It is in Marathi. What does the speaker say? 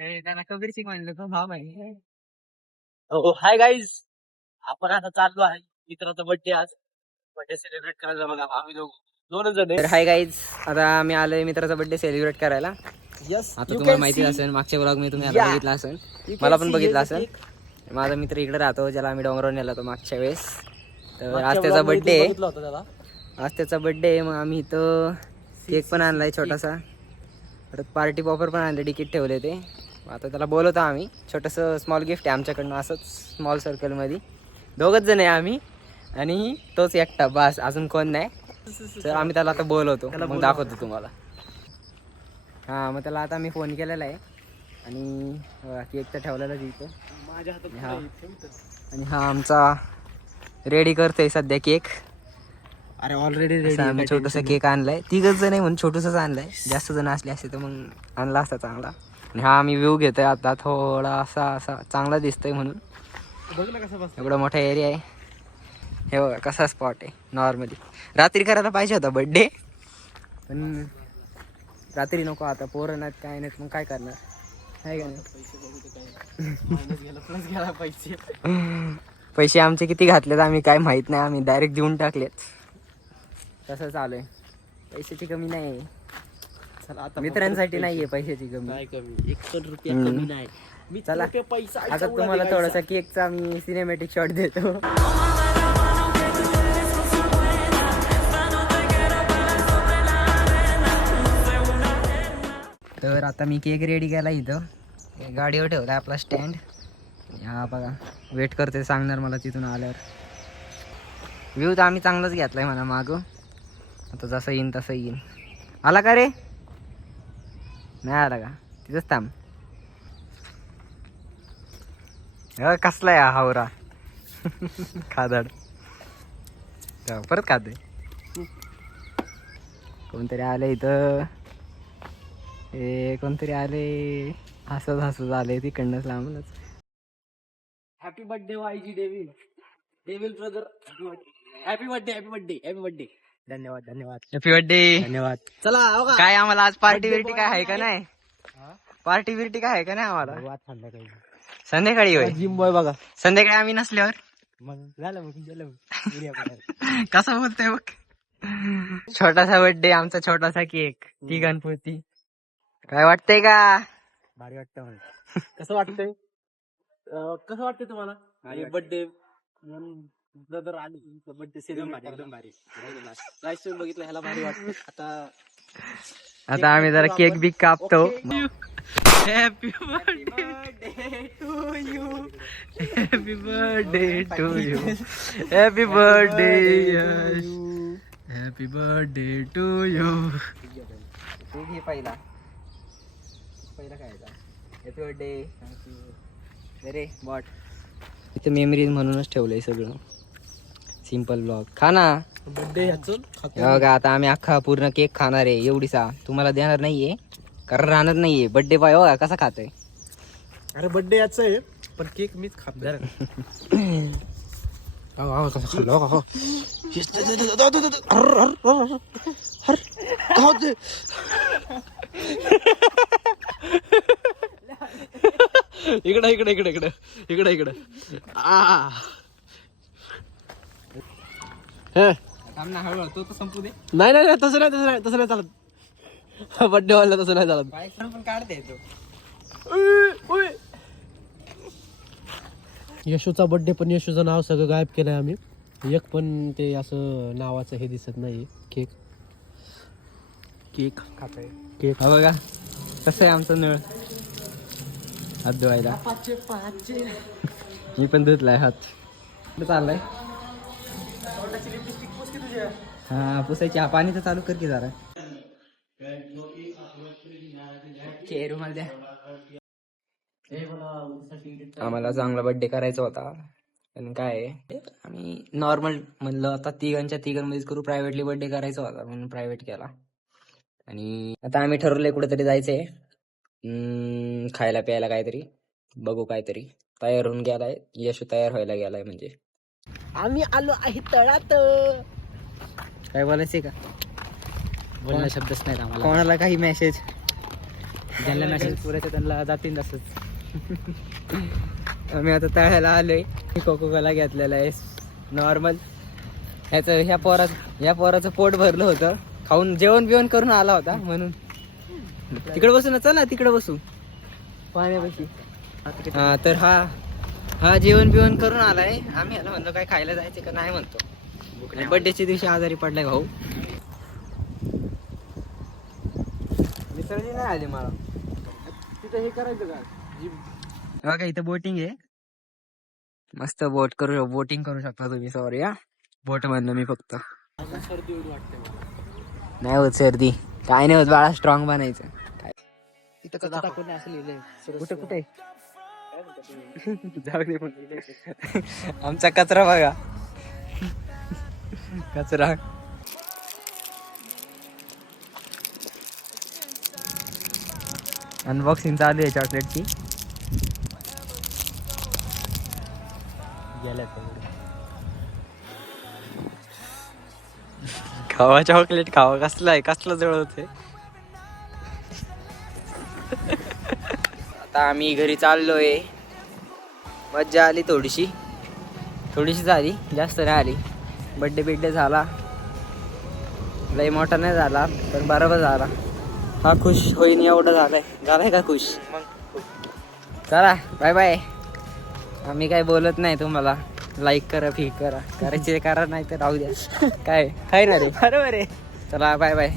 त्यांना कबीर सिंग म्हणलं तो भाव आहे. हो हाय गाईज, आपण आता चाललो आहे मित्राचा बर्थडे आज. बर्थडे सेलिब्रेट करायला बघा आम्ही दोनच जण तर हाय गाईज, आता आम्ही आलोय मित्राचा बर्थडे सेलिब्रेट करायला. यस आता तुम्हाला माहिती असेल, मागच्या ब्लॉग मी तुम्ही आता बघितला असेल, मला पण बघितला असेल. माझा मित्र इकडे राहतो, ज्याला आम्ही डोंगरावर नेला होता मागच्या वेळेस. तर आज त्याचा बर्थडे आहे. आज त्याचा बर्थडे आहे. मग आम्ही इथं केक पण आणलाय छोटासा, परत पार्टी पॉपर पण आणले, तिकीट ठेवले ते. आता त्याला बोलवतो आम्ही. छोटंसं स्मॉल गिफ्ट आहे आमच्याकडनं, असंच स्मॉल सर्कलमध्ये. दोघंच जण आहे आम्ही आणि तोच एकटा, बस, अजून कोण नाही. तर आम्ही त्याला आता बोलवतो, मग दाखवतो तुम्हाला. हां, मग त्याला आता आम्ही फोन केलेला आहे आणि केक तर ठेवलेला तिथं माझ्या हातात. आणि हा आमचा रेडी करतोय सध्या केक. अरे ऑलरेडी रेडी. आम्ही छोटंसं केक आणलाय, तिघच जण आहे म्हणून छोटंसंच आणलंय. जास्त जण असले असते तर मग आणला असता चांगला. आणि हा आम्ही व्ह्यू घेतोय आता, थोडा असा चांगला दिसतोय म्हणून. बघ ना कसं बस. एवढा मोठा एरिया आहे. हे बघा कसा स्पॉट आहे. नॉर्मली रात्री करायला पाहिजे होता बड्डे, पण रात्री नको. आता पोरं नाहीत काय नाहीत, मग काय करणार आहे का नाही. पैसे आमचे किती घातलेत आम्ही काय माहित नाही, आम्ही डायरेक्ट देऊन टाकलेत. तसं चालू आहे, पैशाची कमी नाही आहे. चला आता मित्रांसाठी नाहीये पैशाची कमी. काय कमी, 1 रुपया कमी नाही. मी चला पैसा आता तुम्हाला थोडासा केकचा मी सिनेमॅटिक शॉट देतो. तर आता मी केक रेडी केला इथं, गाडीवर ठेवला आपला स्टँड. हा बघा, वेट करते, सांगणार मला तिथून आल्यावर. व्ह्यू तर आम्ही चांगलाच घेतलाय म्हणा मागं. आता जसं येईन तसं येईन. आला का रे? नाही आला का? तिथंच थांब. कसला आहे हावरा खादाड. परत खाते. कोणतरी आले इथं, कोणतरी आले, हसत आले तिकडनंच लांबूनच. Happy birthday Y G devil, devil brother. Happy birthday, happy birthday, happy birthday. धन्यवाद धन्यवाद हॅपी बर्थडे. धन्यवाद. चला काय आम्हाला आज पार्टी बिर्टी काय आहे का नाही? पार्टी बिर्टी काय आहे का नाही आम्हाला? संध्याकाळी होय. जिम बॉय बघा. संध्याकाळी आम्ही नसल्यावर मग झालं कसा बोलतोय बघ. छोटासा बर्थडे, आमचा छोटासा केक, तिघांपुरती. काय वाटतंय का? भारी वाटतं मला. कसं वाटतंय? कसं वाटतंय तुम्हाला? बर्थडे ब्रदर आली, बर्थडे सेलिब्रेट एकदम भारी. लाईव्ह बघितलं, ह्याला भारी वाटतं. आता आम्ही जरा केक बिक कापतो. Happy birthday to you, happy birthday to you, happy birthday Yash, happy birthday to you. तू घे पहिला खायचा. Happy birthday. अरे बॉट, इथे मेमरीज म्हणूनच ठेवलंय सगळं. Simple blog. खा ना. बर्थडे बघा आता आम्ही अख्खा पूर्ण केक खाणार आहे. एवढीसा तुम्हाला देणार नाहीये, कारण राहणार नाहीये. बर्थडे बाय बघा कसा खातोय. अरे बर्थडे याचा आहे, पण केक मीच खाणार. कसं खाल्लं इकडे इकडे इकडे इकडे इकडे इकडे. हळूहळू तो तर संपू दे. नाही नाही तसं नाही तसं नाही तसं नाही चालत. बर्थडे वाला तसं नाही चालत. पण काढते तो. यशूचा बर्थडे, पण यशूचं नाव सगळं गायब केलंय आम्ही. एक पण ते असं नावाचं हे दिसत नाही. केक केक खातोय. केक हा बघा कसं आहे आमचं नळ हात धुवायला. मी पण धुतलाय हात. चाललाय हा पुसायची. हा पाणी तर चालू कर की जरा. रुमाल द्या. आम्हाला चांगला बर्थडे करायचा होता, पण काय आम्ही नॉर्मल म्हणलं आता तिघांमध्येच करू. प्रायव्हेटली बर्थडे करायचा होता म्हणून प्रायव्हेट केला. आणि आता आम्ही ठरवलंय कुठेतरी जायचंय, खायला प्यायला काहीतरी बघू. काहीतरी तयार होऊन गेलाय. यशू तयार व्हायला गेलाय. म्हणजे आम्ही आलो आहे तळात. काय बोलायचंय का? बोलण्या शब्दच नाही आम्हाला. कोणाला काही मेसेज ज्यांना नसेल पुरेचं त्यांना जातील तसंच. आम्ही आता तळ्याला आलोय. कोको कोला घेतलेला आहे नॉर्मल. ह्या पोराचं पोट भरलं होतं खाऊन, जेवण बिवण करून आला होता म्हणून. तिकडे बसू ना, चला तिकडे बसू पाण्यापाशी. तर हा जेवण बिवण करून आलाय. आम्ही ह्याला म्हणलो काय खायला जायचं का, नाही म्हणतो. बर्थडेच्या दिवशी आजारी पडलाय भाऊ. मिसळली नाही आली मला. तिथं हे करायचं का बघा इथं बोटिंग आहे. मस्त बोटिंग करू शकता तुम्ही. सॉरी हा, बोट म्हणलं मी फक्त. सर्दी एवढी वाटते मला. नाही होत सर्दी, काय नाही होत बाळा, स्ट्रॉंग बनायचं. तिथं कचरा टाकून असं लिहिलंय. कुठे जाऊ दे पण. आमचा कचरा बघा, कचरा. अनबॉक्सिंग चालू आहे चॉकलेटची. खावा चॉकलेट खावा. कसलं आहे, कसलं जळवते. आता आम्ही घरी चाललोय. मज्जा आली थोडीशी झाली, जास्त नाही आली. बड्डे झाला, लई मोठा नाही झाला पण बरोबर झाला. हा खुश होईन एवढं झालाय का खुश. मग चला बाय बाय. आम्ही काय बोलत नाही तुम्हाला. लाईक करा, फी करा, करायचे करा, नाही तर राहू द्या. काय ना रे, बरोबर आहे. चला बाय बाय.